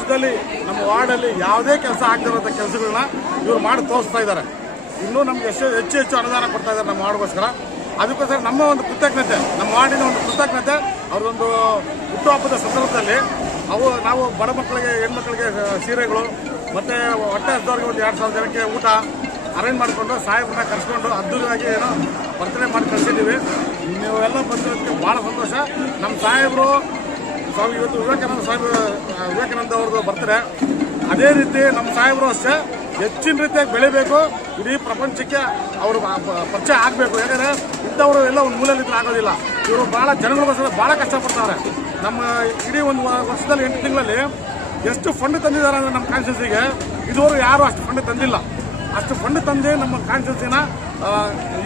ವರ್ಷದಲ್ಲಿ ನಮ್ಮ ವಾರ್ಡಲ್ಲಿ ಯಾವುದೇ ಕೆಲಸ ಆಗದಿರೋಂಥ ಕೆಲಸಗಳನ್ನ ಇವರು ಮಾಡಿ ತೋರಿಸ್ತಾ ಇದ್ದಾರೆ. ಇನ್ನೂ ನಮ್ಗೆ ಹೆಚ್ಚು ಅನುದಾನ ಕೊಡ್ತಾ ಇದ್ದಾರೆ ನಮ್ಮ ವಾರ್ಡ್ಗೋಸ್ಕರ. ಅದಕ್ಕೋಸ್ಕರ ನಮ್ಮ ಒಂದು ಕೃತಜ್ಞತೆ, ನಮ್ಮ ವಾರ್ಡಿನ ಒಂದು ಕೃತಜ್ಞತೆ, ಅವ್ರದ್ದೊಂದು ಹುಟ್ಟುಹಬ್ಬದ ಸಂದರ್ಭದಲ್ಲಿ ನಾವು ಬಡ ಮಕ್ಕಳಿಗೆ, ಹೆಣ್ಮಕ್ಳಿಗೆ ಸೀರೆಗಳು ಮತ್ತು ಹೊಟ್ಟೆ ಹಸಿದವ್ರಿಗೆ ಒಂದು 2000 ಜನಕ್ಕೆ ಊಟ ಅರೇಂಜ್ ಮಾಡಿಕೊಂಡು ಸಾಹೇಬ್ರನ್ನ ಕರೆಸ್ಕೊಂಡು ಅದ್ದೂರಿಯಾಗಿ ಏನೋ ಬರ್ತಡೇ ಮಾಡಿ ಕಳಿಸಿದ್ದೀವಿ. ನೀವೆಲ್ಲ ಬಂದಿರೋದಕ್ಕೆ ಭಾಳ ಸಂತೋಷ. ನಮ್ಮ ಸಾಹೇಬರು ಇವತ್ತು ವಿವೇಕಾನಂದ ಅವ್ರದ್ದು ಬರ್ತಡೇ. ಅದೇ ರೀತಿ ನಮ್ಮ ಸಾಹೇಬರು ಅಷ್ಟೇ ಹೆಚ್ಚಿನ ರೀತಿಯಾಗಿ ಬೆಳಿಬೇಕು, ಇಡೀ ಪ್ರಪಂಚಕ್ಕೆ ಅವರು ಪರಿಚಯ ಆಗಬೇಕು. ಯಾಕಂದರೆ ಇಂಥವರು ಎಲ್ಲ ಒಂದು ಮೂಲೆಯಲ್ಲಿ ಆಗೋದಿಲ್ಲ. ಇವರು ಭಾಳ ಜನಗಳಿಗೋಸ್ಕರ ಭಾಳ ಕಷ್ಟಪಡ್ತಾರೆ. ನಮ್ಮ ಇಡೀ ಒಂದು ವರ್ಷದಲ್ಲಿ 8 ತಿಂಗಳಲ್ಲಿ ಎಷ್ಟು ಫಂಡ್ ತಂದಿದ್ದಾರೆ ಅಂದರೆ ನಮ್ಮ ಕಾನ್ಸ್ಟಿಟ್ಯೂನ್ಸಿಗೆ ಇದುವರೆಗೂ ಯಾರು ಅಷ್ಟು ಫಂಡ್ ತಂದಿಲ್ಲ. ಅಷ್ಟು ಫಂಡ್ ತಂದು ನಮ್ಮ ಕಾನ್ಸ್ಟಿಟ್ಯೂನ್ಸಿನ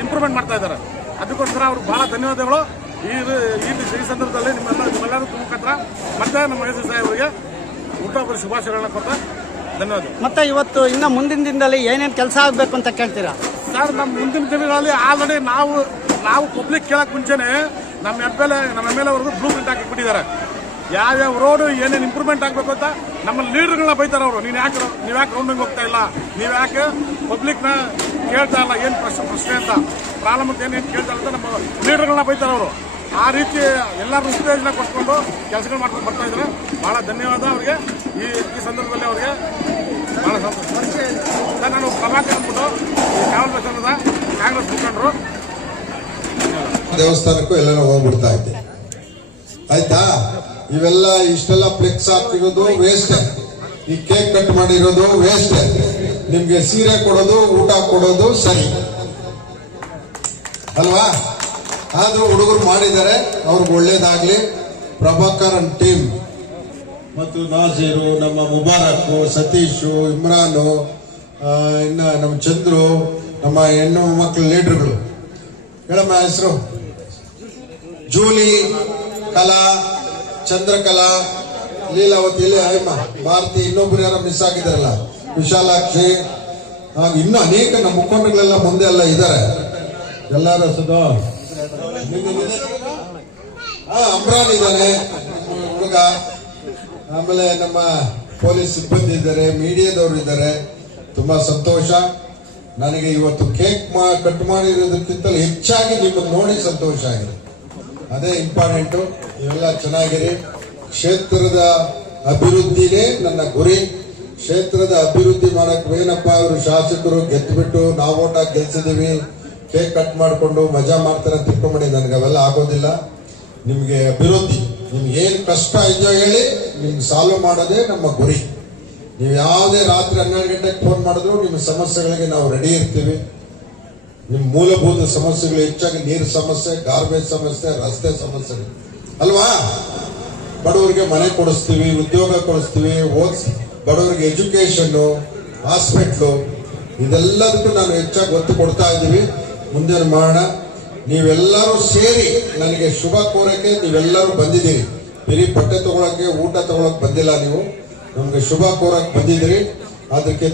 ಇಂಪ್ರೂವ್ಮೆಂಟ್ ಮಾಡ್ತಾ ಇದ್ದಾರೆ. ಅದಕ್ಕೋಸ್ಕರ ಅವ್ರಿಗೆ ಭಾಳ ಧನ್ಯವಾದಗಳು. ಈ ಸಂದರ್ಭದಲ್ಲಿ ನಿಮ್ಮೆಲ್ಲರೂ ಮುಖಾಂತರ ಮತ್ತೆ ನಮ್ಮ ಎಸ್ ಸಾಹೇಬರಿಗೆ ಹುಟ್ಟುಹಬ್ಬದ ಶುಭಾಶಯಗಳನ್ನ ಕೊಡ್ತಾ ಧನ್ಯವಾದ. ಮತ್ತೆ ಇವತ್ತು ಇನ್ನು ಮುಂದಿನ ದಿನದಲ್ಲಿ ಏನೇನು ಕೆಲಸ ಆಗಬೇಕು ಅಂತ ಕೇಳ್ತೀರಾ ಸರ್? ನಮ್ಮ ಮುಂದಿನ ದಿನಗಳಲ್ಲಿ ಆಲ್ರೆಡಿ ನಾವು ಪಬ್ಲಿಕ್ ಕೇಳಕ್ಕೆ ಮುಂಚೆನೆ ನಮ್ಮ ಎಮ್ ಎಲ್ ಎ ಅವ್ರದ್ದು ಬ್ಲೂ ಪ್ರಿಂಟ್ ಹಾಕಿಬಿಟ್ಟಿದ್ದಾರೆ. ಯಾವ್ಯಾವ ರೋಡು ಏನೇನು ಇಂಪ್ರೂವ್ಮೆಂಟ್ ಆಗಬೇಕು ಅಂತ ನಮ್ಮ ಲೀಡರ್ಗಳನ್ನ ಬೈತಾರೆ ಅವರು. ನೀವು ಯಾಕೆ ರೌಂಡಿಂಗ್ ಹೋಗ್ತಾ ಇಲ್ಲ, ನೀವು ಯಾಕೆ ಪಬ್ಲಿಕ್ನ ಕೇಳ್ತಾ ಇಲ್ಲ, ಏನು ಪ್ರಶ್ನೆ ಅಂತ ಪ್ರಾಬ್ಲಮ್ ಅಂತ ಏನೇನು ಕೇಳ್ತಾ ಇಲ್ಲ ಅಂತ ನಮ್ಮ ಲೀಡರ್ಗಳನ್ನ ಬೈತಾರೆ ಅವರು. ಆ ರೀತಿ ಎಲ್ಲರೂ ಉತ್ತೇಜನ ಕೊಟ್ಕೊಂಡು ಕೆಲಸಗಳು ಮಾಡ್ಕೊಂಡು ಬರ್ತಾ ಇದ್ದಾರೆ. ಭಾಳ ಧನ್ಯವಾದ ಅವರಿಗೆ. ಈ ಸಂದರ್ಭದಲ್ಲಿ ಅವರಿಗೆ ಭಾಳ ಸಂತೋಷ. ಸರ್, ನಾನು ಪ್ರಭಾಕರ್ ಅಂದ್ಬಿಟ್ಟು ಕಾವಲ್ ಬಸವನದ ಕಾಂಗ್ರೆಸ್ ಮುಖಂಡರು. ದೇವಸ್ಥಾನಕ್ಕೂ ಎಲ್ಲರೂ ಹೋಗ್ಬಿಡ್ತಾ ಇದ್ದೆ, ಆಯ್ತಾ? ಇವೆಲ್ಲ ಇಷ್ಟೆಲ್ಲ ಫ್ಲೆಕ್ಸ್ ಹಾಕಿರೋದು ವೇಸ್ಟ್, ಈ ಕೇಕ್ ಕಟ್ ಮಾಡಿರೋದು ವೇಸ್ಟ್, ನಿಮ್ಗೆ ಸೀರೆ ಕೊಡೋದು, ಊಟ ಕೊಡೋದು ಸರಿ ಅಲ್ವಾ? ಆದ್ರೂ ಹುಡುಗರು ಮಾಡಿದ್ದಾರೆ, ಅವ್ರಿಗೆ ಒಳ್ಳೇದಾಗ್ಲಿ. ಪ್ರಭಾಕರ್ ಅಂಡ್ ಟೀಮ್ ಮತ್ತು ನಾಜೀರು, ನಮ್ಮ ಮುಬಾರಕ್, ಸತೀಶು, ಇಮ್ರಾನು, ಇನ್ನ ನಮ್ಮ ಚಂದ್ರು, ನಮ್ಮ ಹೆಣ್ಣು ಮಕ್ಕಳ ಲೀಡರ್ಗಳು, ಹೇಳಮ್ಮ ಹೆಸರು, ಜೂಲಿ, ಕಲಾ, ಚಂದ್ರಕಲಾ, ಲೀಲಾವತಿ, ಅಯ್ಯಮ್ಮ, ಭಾರತಿ, ಇನ್ನೊಬ್ರು ಯಾರೋ ಮಿಸ್ ಆಗಿದಾರಲ್ಲ, ವಿಶಾಲಾಕ್ಷಿ, ಇನ್ನೂ ಅನೇಕ ನಮ್ಮ ಮುಖಂಡಗಳೆಲ್ಲ ಮುಂದೆ ಎಲ್ಲ ಇದ್ದಾರೆ. ಎಲ್ಲಾರು ಸದಾ ಅಮ್ರಾನ್ ಇದ್ದಾನೆ ಹುಡುಗ, ಆಮೇಲೆ ನಮ್ಮ ಪೊಲೀಸ್ ಸಿಬ್ಬಂದಿ ಇದ್ದಾರೆ, ಮೀಡಿಯಾದವರು ಇದ್ದಾರೆ. ತುಂಬಾ ಸಂತೋಷ. ನನಗೆ ಇವತ್ತು ಕೇಕ್ ಕಟ್ ಮಾಡಿರೋದಕ್ಕಿಂತ ಹೆಚ್ಚಾಗಿ ನಿಮ್ಮನ್ನು ನೋಡಿ ಸಂತೋಷ ಆಗಿದೆ. ಅದೇ ಇಂಪಾರ್ಟೆಂಟು. ಇವೆಲ್ಲ ಚೆನ್ನಾಗಿರಿ. ಕ್ಷೇತ್ರದ ಅಭಿವೃದ್ಧಿನೇ ನನ್ನ ಗುರಿ. ಕ್ಷೇತ್ರದ ಅಭಿವೃದ್ಧಿ ಮಾಡಕ್ ಏನಪ್ಪ, ಅವರು ಶಾಸಕರು ಗೆದ್ದುಬಿಟ್ಟು ನಾವು ಓಟ್ ಹಾಕಿ ಗೆಲ್ಸಿದೀವಿ, ಕೇಕ್ ಕಟ್ ಮಾಡಿಕೊಂಡು ಮಜಾ ಮಾಡ್ತಾರೆ ಅಂತ ತಿಳ್ಕೊಂಬಿಡಿ. ನನಗೆ ಅವೆಲ್ಲ ಆಗೋದಿಲ್ಲ. ನಿಮ್ಗೆ ಅಭಿವೃದ್ಧಿ, ನಿಮ್ಗೆ ಏನ್ ಕಷ್ಟ ಇದೆಯೋ ಹೇಳಿ, ನಿಮ್ಗೆ ಸಾಲ್ವ್ ಮಾಡೋದೇ ನಮ್ಮ ಗುರಿ. ನೀವು ಯಾವುದೇ ರಾತ್ರಿ 12 ಗಂಟೆಗೆ ಫೋನ್ ಮಾಡಿದ್ರು ನಿಮ್ಮ ಸಮಸ್ಯೆಗಳಿಗೆ ನಾವು ರೆಡಿ ಇರ್ತೀವಿ. ನಿಮ್ ಮೂಲಭೂತ ಸಮಸ್ಯೆಗಳು ಹೆಚ್ಚಾಗಿ ನೀರು ಸಮಸ್ಯೆ, ಗಾರ್ಬೇಜ್ ಸಮಸ್ಯೆ, ರಸ್ತೆ ಸಮಸ್ಯೆ ಅಲ್ವಾ? ಬಡವರಿಗೆ ಮನೆ ಕೊಡಿಸ್ತೀವಿ, ಉದ್ಯೋಗ ಕೊಡಿಸ್ತೀವಿ, ಬಡವರಿಗೆ ಎಜುಕೇಶನ್, ಹಾಸ್ಪಿಟ್ಲು, ಇದೆಲ್ಲದಕ್ಕೂ ನಾನು ಹೆಚ್ಚಾಗಿ ಒತ್ತು ಕೊಡ್ತಾ ಇದ್ದೀವಿ. ಮುಂದೆ ಮಾಡೋಣ. ನೀವೆಲ್ಲರೂ ಸೇರಿ ನನಗೆ ಶುಭ ಕೋರಕ್ಕೆ ನೀವೆಲ್ಲರೂ ಬಂದಿದ್ದೀರಿ. ಬರೀ ಬಟ್ಟೆ ತಗೊಳಕ್ಕೆ, ಊಟ ತಗೊಳಕ್ ಬಂದಿಲ್ಲ. ನೀವು ನಮ್ಗೆ ಶುಭ ಕೋರಕ್ಕೆ ಬಂದಿದ್ದೀರಿ. ಅದಕ್ಕೆ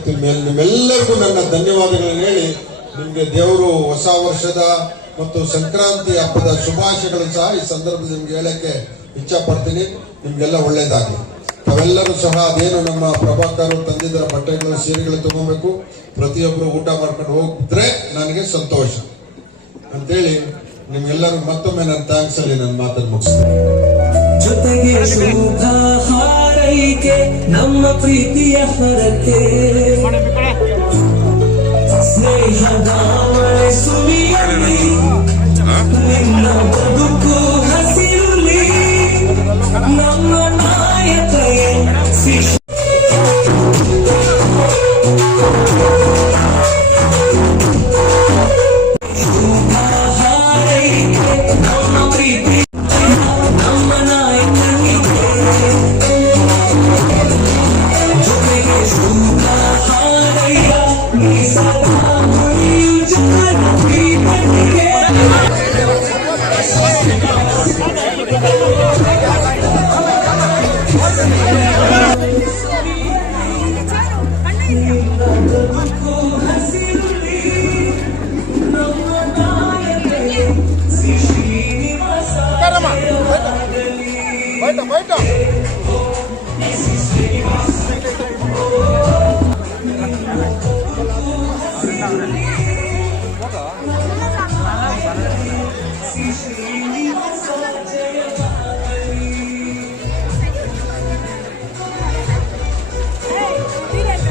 ನಿಮ್ಮೆಲ್ಲರಿಗೂ ನನ್ನ ಧನ್ಯವಾದಗಳನ್ನು ಹೇಳಿ, ನಿಮ್ಗೆ ದೇವರು ಹೊಸ ವರ್ಷದ ಮತ್ತು ಸಂಕ್ರಾಂತಿ ಹಬ್ಬದ ಶುಭಾಶಯಗಳು ಸಹ ಈ ಸಂದರ್ಭದಲ್ಲಿ ನಿಮ್ಗೆ ಹೇಳಕ್ಕೆ ಇಚ್ಛಾ ಪಡ್ತೀನಿ. ನಿಮ್ಗೆಲ್ಲ ಒಳ್ಳೇದಾಗಲಿ. ತಾವೆಲ್ಲರೂ ಸಹ ಅದೇನು ನಮ್ಮ ಪ್ರಭಾಕರ್ ತಂದಿದ್ದರ ಬಟ್ಟೆಗಳು, ಸೀರೆಗಳು ತಗೋಬೇಕು. ಪ್ರತಿಯೊಬ್ಬರು ಊಟ ಮಾಡ್ಕೊಂಡು ಹೋಗಿದ್ರೆ ನನಗೆ ಸಂತೋಷ ಅಂತೇಳಿ ನಿಮ್ಗೆಲ್ಲರೂ ಮತ್ತೊಮ್ಮೆ ನನ್ನ ಥ್ಯಾಂಕ್ಸ್ ಅಲ್ಲಿ ನನ್ನ ಮಾತನ್ನು ಮುಗಿಸ್ತೇನೆ. ಜೊತೆಗೆ ಶುಭ ಹಾರೈಕೆ ನಮ್ಮ ಪ್ರೀತಿಯ ಹರಕೆ, ಸ್ನೇಹದ ಮಳೆ ಸುರಿಯಲಿ, ನಿನ್ನ ಬದುಕು ಹಸಿರುಲಿ, ನಮ್ಮ ನಾಯಕರೇ Baita.